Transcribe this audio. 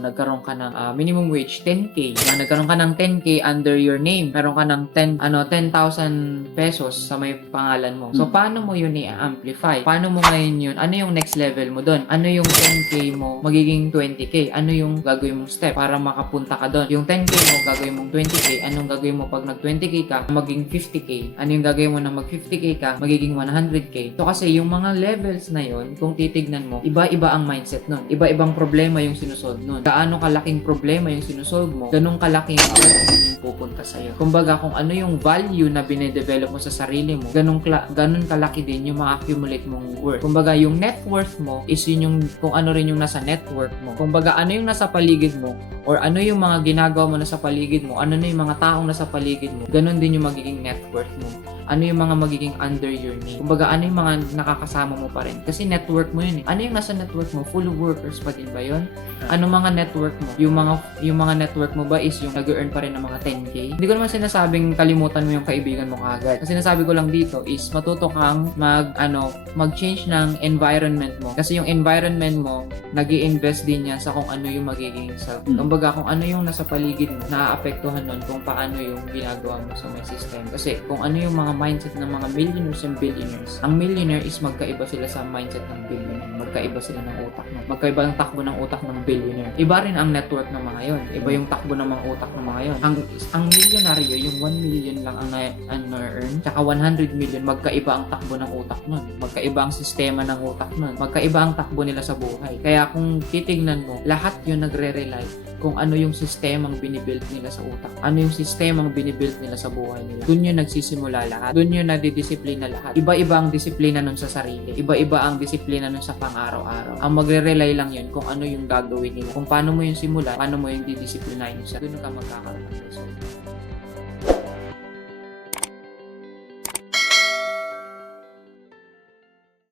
nagkaroon ka ng minimum wage 10K, nagkaroon ka ng 10K under your name, meron ka ng 10,000 pesos sa may pangalan mo. So, paano mo yun i-amplify? Paano mo ngayon yun? Ano yung next level mo doon? Ano yung 10K mo magiging 20K? Ano yung gagawin mong step para makapunta ka doon? Yung 10K mo gagawin mong 20K, anong gagawin mo pag nag 20K ka, maging 50K? Ano yung gagawin mo na mag 50K ka, magiging 100K? So, kasi yung mga levels na yun, kung titignan mo, iba-iba ang mindset nun. Iba-ibang problema yung sinusolve nun. Gaano kalaking problema yung sinusolve mo, ganun kalaking yung pupunta sa'yo. Kumbaga, kung ano yung value na bine-develop mo sa sarili mo, ganun kalaki din yung ma-accumulate mong worth. Kumbaga, yung net worth mo is yun yung kung ano rin yung nasa network mo. Kumbaga, ano yung nasa paligid mo or ano yung mga ginagawa mo na sa paligid mo, ano na yung mga taong nasa paligid mo, ganun din yung magiging net worth mo. Ano yung mga magiging under your name. Kumbaga, ano yung mga nakakasama mo pa rin. Kasi network mo yun eh. Ano yung nasa network mo? Full of workers pa din ba yun? Ano mga network mo? Yung mga network mo ba is yung nag-earn pa rin ng mga 10K? Hindi ko naman sinasabing kalimutan mo yung kaibigan mo kaagad. Ang sinasabi ko lang dito is matuto kang mag-change ng environment mo. Kasi yung environment mo, nag-i-invest din yan sa kung ano yung magiging self. Kumbaga, kung ano yung nasa paligid mo, naaapektuhan nun kung paano yung ginagawa mo sa may system. Kasi kung ano yung mga mindset ng mga millionaires and billionaires. Ang millionaire is magkaiba sila sa mindset ng billionaire. Magkaiba sila ng utak mo. Magkaiba ang takbo ng utak ng billionaire. Iba rin ang network ng mga yon. Iba yung takbo ng mga utak ng mga yon. Ang milyonaryo, yung 1 million lang ang na-earn, tsaka 100 million, magkaiba ang takbo ng utak nun. Magkaiba ang sistema ng utak nun. Magkaiba ang takbo nila sa buhay. Kaya kung titignan mo, lahat yun nagre-rely kung ano yung sistemang binibuild nila sa utak. Ano yung sistemang binibuild nila sa buhay nila. Doon yun nagsisimula lahat. Doon yun nadidisiplina lahat. Iba-iba ang disiplina nun sa sarili. Iba-iba ang disiplina nun sa pang-araw-araw. Ang magre-rely lang yun kung ano yung gagawin nila. Kung paano mo yung simula, paano mo yung didisiplinahin sa doon ka magkakaroon.